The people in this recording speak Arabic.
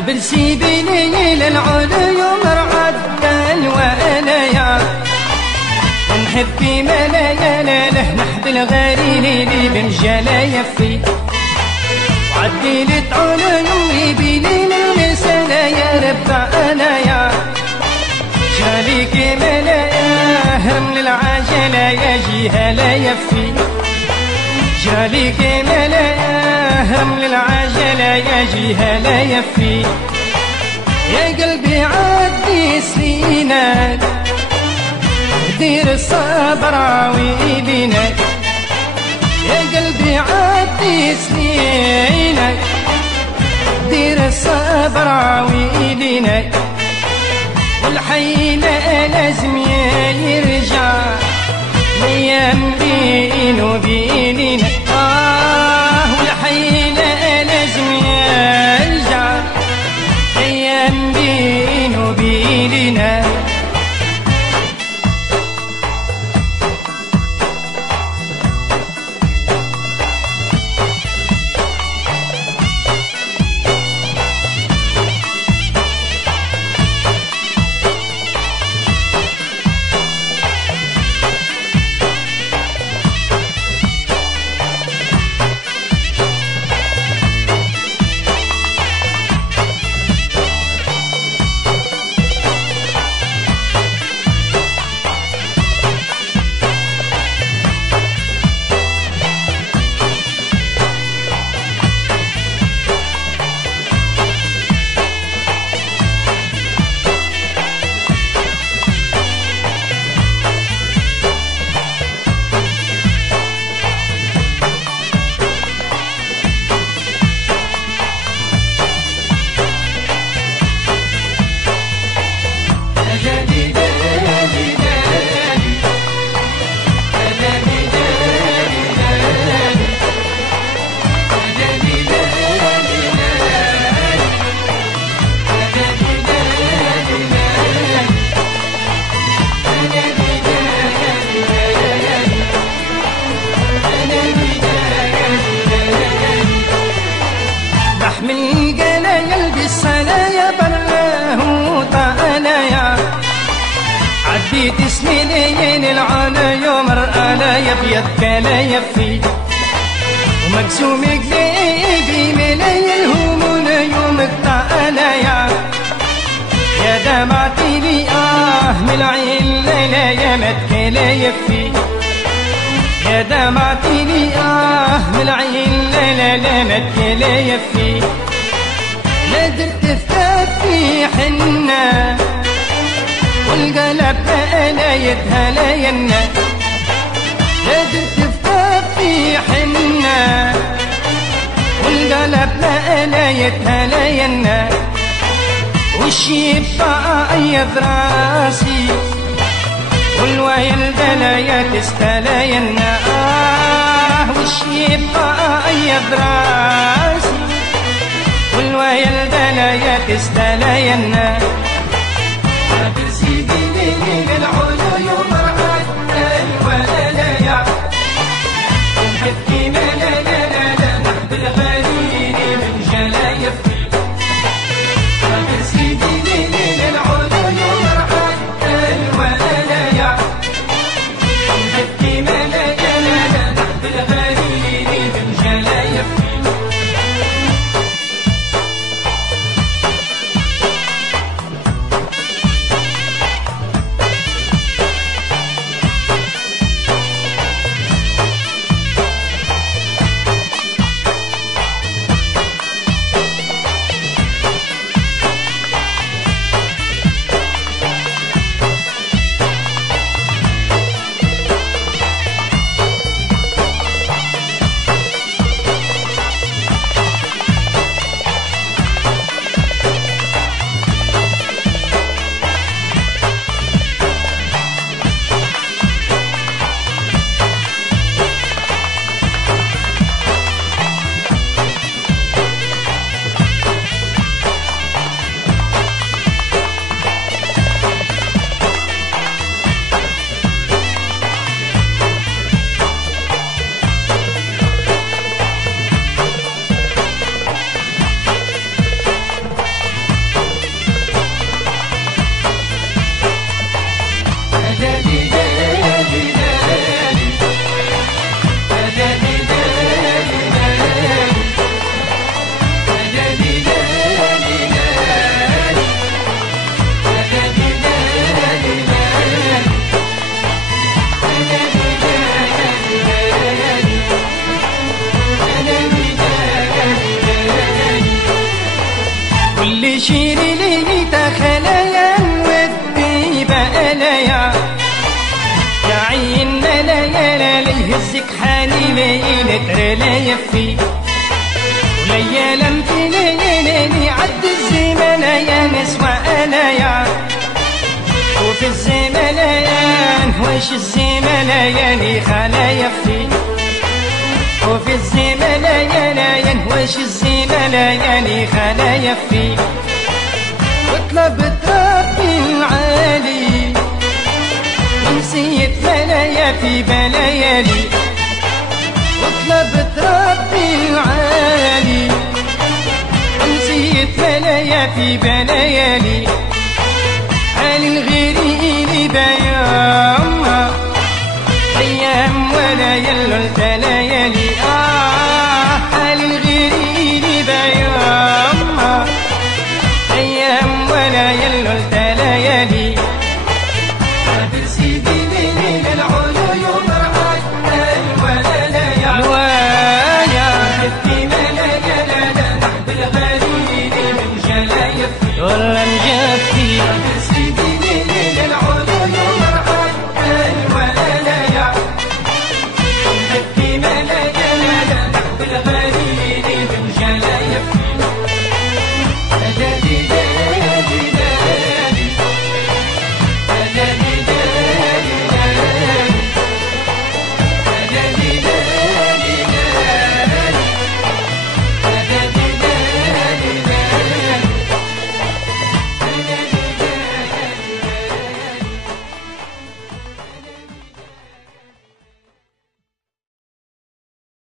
برسيبيني للعليوم رعدان وأنايا نحب ملايا له نحب الغريلي لي بنجالا في عدي لتعليوم يبيني المسالة يا رب أنايا شاليك ملايا هم للعجلة يا جيها لا يفي جاليك ملايا هم للعجلة يا جيها لا يفي يا قلبي عدي سنينك دير الصبر عويلينك يا قلبي عدي سنينك دير الصبر عويلينك والحي لا لازم يرجع الايام بين وبيننا والحي لا لازم يرجع الايام بين وبيننا من قلا يلبس سلايا براه طالايا عديت سنين العلا يوم رألايا بيد كلايا في ومقسوم قلبي ملايا الهموم يوم طالايا يا دمعتي لي من العين ليلة ما تكلايا في يا دمعتي لي من العين لا ما تكلايا في لا درت في حنة والقلب انا يتهلاينا لا درت في حنة والقلب انا يتهلاينا والشيبة ايض راسي والويل بلايا تستلاينا والشيبة ايض راسي والويل بلايا تستلاينا برسيبيني للعليوم رعدان وأنايا نحب ملايا نحب الغريلي من جلايا في برسيبيني للعليوم رعدان وأنايا نحب ملايا نحب الغريلي من جلايا في واللي شيري لي تخلايا ودي بقلايا يا عين ملايا لي هزك حالي ليلة رلايا في وليالا في ليالي عد الزمان يا نسوى انايا وفي الزمان واش الزمان يا خلايا في وفي الزمان يا واش الزمان يا خلايا في وطلبت ربي العالي ونسيت بلايا في بلايالي وطلبت ربي العالي ونسيت بلايا في بلايالي حالي الغيري بياما ايام ولا يلو ليالي حالي الغيري بياما ايام ولا يلو ليالي قابل سيدي ليل العيون رعاك الولايا الوايا بدي ملايا لا نحب الغالي من جلايا